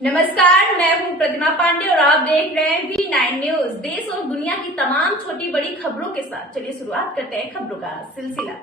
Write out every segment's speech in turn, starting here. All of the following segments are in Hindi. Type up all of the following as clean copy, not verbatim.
नमस्कार, मैं हूं प्रतिमा पांडे और आप देख रहे हैं V9 न्यूज। देश और दुनिया की तमाम छोटी बड़ी खबरों के साथ चलिए शुरुआत करते हैं खबरों का सिलसिला।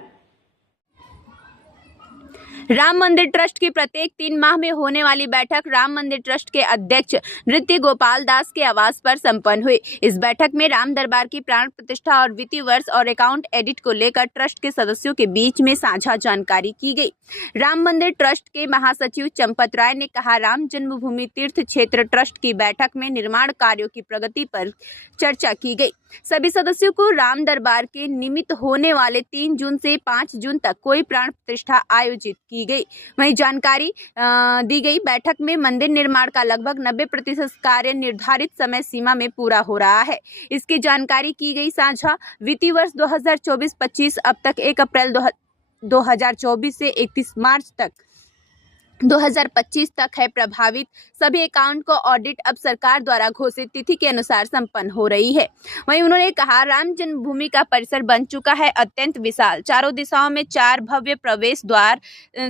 राम मंदिर ट्रस्ट की प्रत्येक 3 माह में होने वाली बैठक राम मंदिर ट्रस्ट के अध्यक्ष नृत्य गोपाल दास के आवास पर संपन्न हुई। इस बैठक में राम दरबार की प्राण प्रतिष्ठा और वित्तीय वर्ष और अकाउंट एडिट को लेकर ट्रस्ट के सदस्यों के बीच में साझा जानकारी की गई। राम मंदिर ट्रस्ट के महासचिव चंपत राय ने कहा, राम जन्मभूमि तीर्थ क्षेत्र ट्रस्ट की बैठक में निर्माण कार्यों की प्रगति पर चर्चा की गई। सभी सदस्यों को राम दरबार के निमित्त होने वाले 3 जून से 5 जून तक कोई प्राण प्रतिष्ठा आयोजित की गई। वहीं जानकारी दी गई, बैठक में मंदिर निर्माण का लगभग 90% कार्य निर्धारित समय सीमा में पूरा हो रहा है। इसकी जानकारी की गई साझा। वित्तीय वर्ष 2024-25 अब तक 1 अप्रैल 2024 से 31 मार्च तक 2025 तक है प्रभावित। सभी अकाउंट को ऑडिट अब सरकार द्वारा घोषित तिथि के अनुसार संपन्न हो रही है। वहीं उन्होंने कहा, राम जन्मभूमि का परिसर बन चुका है अत्यंत विशाल, चारों दिशाओं में 4 भव्य प्रवेश द्वार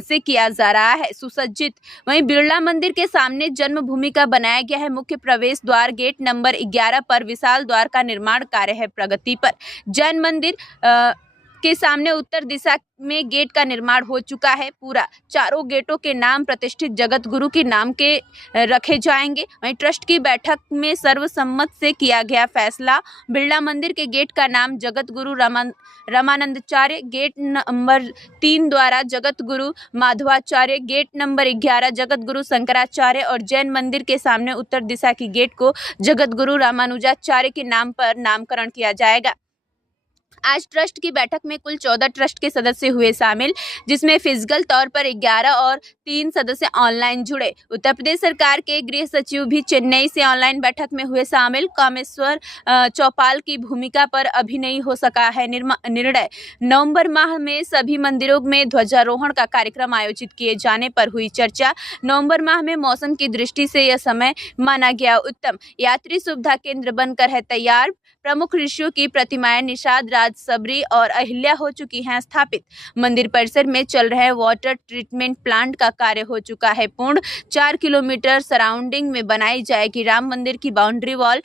से किया जा रहा है सुसज्जित। वहीं बिरला मंदिर के सामने जन्मभूमि का बनाया गया है मुख्य प्रवेश द्वार। गेट नंबर 11 पर विशाल द्वार का निर्माण कार्य है प्रगति पर। जैन मंदिर के सामने उत्तर दिशा में गेट का निर्माण हो चुका है पूरा। चारों गेटों के नाम प्रतिष्ठित जगत गुरु के नाम के रखे जाएंगे। वहीं ट्रस्ट की बैठक में सर्वसम्मत से किया गया फैसला, बिरला मंदिर के गेट का नाम जगत गुरु रामानंदाचार्य, गेट नंबर 3 द्वारा जगत गुरु माधवाचार्य, गेट नंबर 11 जगत गुरु शंकराचार्य और जैन मंदिर के सामने उत्तर दिशा की गेट को जगत गुरु रामानुजाचार्य के नाम पर नामकरण किया जाएगा। आज ट्रस्ट की बैठक में कुल 14 ट्रस्ट के सदस्य हुए शामिल, जिसमें फिजिकल तौर पर 11 और 3 सदस्य ऑनलाइन जुड़े। उत्तर प्रदेश सरकार के गृह सचिव भी चेन्नई से ऑनलाइन बैठक में हुए शामिल। कामेश्वर चौपाल की भूमिका पर अभी नहीं हो सका है निर्णय। नवंबर माह में सभी मंदिरों में ध्वजारोहण का कार्यक्रम आयोजित किए जाने पर हुई चर्चा। नवंबर माह में मौसम की दृष्टि से यह समय माना गया उत्तम। यात्री सुविधा केंद्र बनकर है तैयार। प्रमुख ऋषियों की प्रतिमाएं निषाद, राज, सबरी और अहिल्या हो चुकी हैं स्थापित। मंदिर परिसर में चल रहे वाटर ट्रीटमेंट प्लांट का कार्य हो चुका है पूर्ण। 4 किलोमीटर सराउंडिंग में बनाई जाएगी राम मंदिर की बाउंड्री वॉल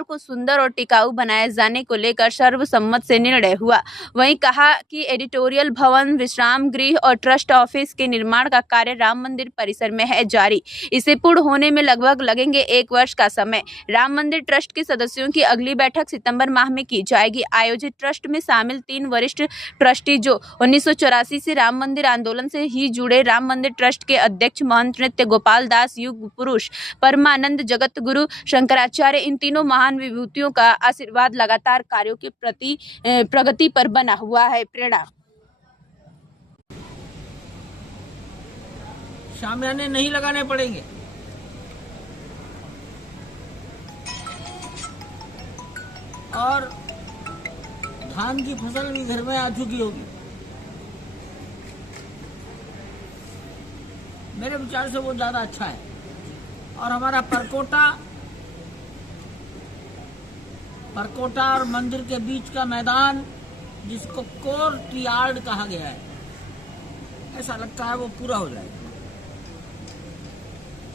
को सुंदर और टिकाऊ बनाए जाने को लेकर सर्वसम्मत से निर्णय हुआ। वहीं कहा कि एडिटोरियल भवन, विश्राम गृह और ट्रस्ट ऑफिस के निर्माण का कार्य राम मंदिर परिसर में है जारी। इसे पूर्ण होने में लगभग लगेंगे 1 वर्ष का समय। राम मंदिर ट्रस्ट के सदस्यों की अगली बैठक सितंबर माह में की जाएगी। आयोजित ट्रस्ट में शामिल 3 वरिष्ठ ट्रस्टी जो 1984 से राम मंदिर आंदोलन से ही जुड़े राम मंदिर ट्रस्ट के अध्यक्ष महंत नृत्य गोपाल दास, युग पुरुष परमानंद, जगत गुरु शंकराचार्य, इन तीनों महान विभूतियों का आशीर्वाद लगातार कार्यों के प्रति प्रगति पर बना हुआ है। प्रेरणा शामियाने नहीं लगाने पड़ेंगे। और धान की फसल भी घर में आ चुकी होगी। मेरे विचार से वो ज्यादा अच्छा है। और हमारा परकोटा और मंदिर के बीच का मैदान, जिसको कोर्ट यार्ड कहा गया है, ऐसा लगता है वो पूरा हो जाएगा।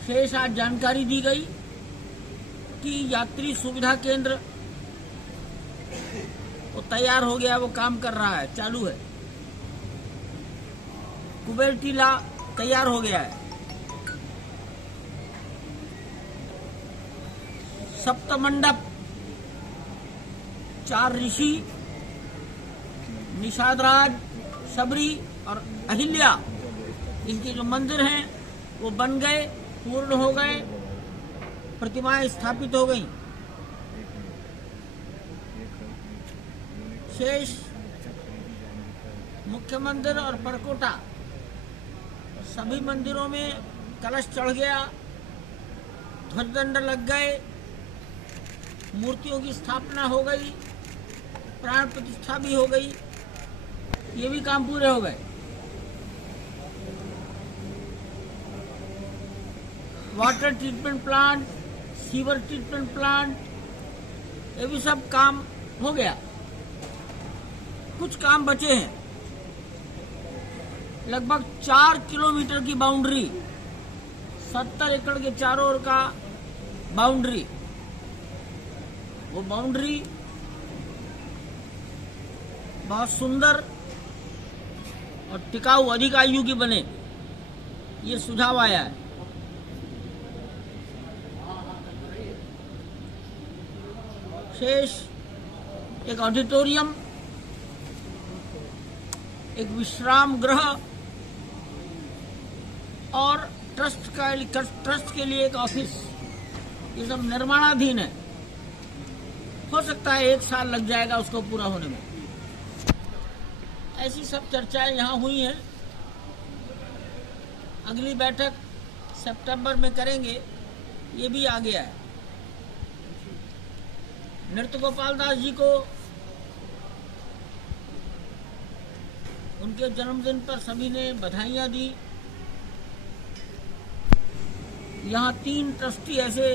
शेष आज जानकारी दी गई कि यात्री सुविधा केंद्र वो तैयार हो गया, वो काम कर रहा है, चालू है। कुबेर टीला तैयार हो गया है। सप्तमंडप, 4 ऋषि, निषादराज, सबरी और अहिल्या, इनके जो मंदिर हैं वो बन गए, पूर्ण हो गए, प्रतिमाएं स्थापित हो गई। शेष मुख्य मंदिर और परकोटा सभी मंदिरों में कलश चढ़ गया, ध्वजदंड लग गए, मूर्तियों की स्थापना हो गई, प्राण प्रतिष्ठा भी हो गई। ये भी काम पूरे हो गए। Water treatment plant, sewer treatment plant, ये भी सब काम हो गया। कुछ काम बचे हैं। लगभग 4 किलोमीटर की बाउंड्री 70 एकड़ के चारों ओर का बाउंड्री, वो बाउंड्री बहुत सुंदर और टिकाऊ अधिक आयु की बने, ये सुझाव आया है। शेष एक ऑडिटोरियम, एक विश्राम गृह और ट्रस्ट के लिए एक ऑफिस, ये सब निर्माणाधीन है। हो सकता है 1 साल लग जाएगा उसको पूरा होने में। ऐसी सब चर्चाएं यहाँ हुई हैं। अगली बैठक सितंबर में करेंगे, ये भी आ गया है। नृत्य गोपाल दास जी को उनके जन्मदिन पर सभी ने बधाइयां दी। यहाँ 3 ट्रस्टी ऐसे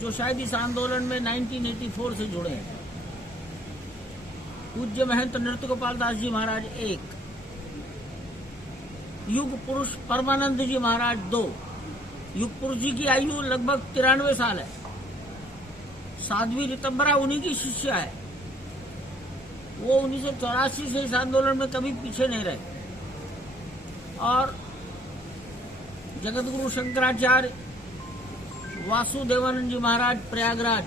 जो शायद इस आंदोलन में 1984 से जुड़े हैं। पूज्य महंत नृत्य गोपाल दास जी महाराज 1, युग पुरुष परमानंद जी महाराज 2। युग पुरुष जी की आयु लगभग 93 साल है। साध्वी ऋतंबरा उन्हीं की शिष्या है। वो 1984 से इस आंदोलन में कभी पीछे नहीं रहे। और जगतगुरु शंकराचार्य वासुदेवानंद जी महाराज प्रयागराज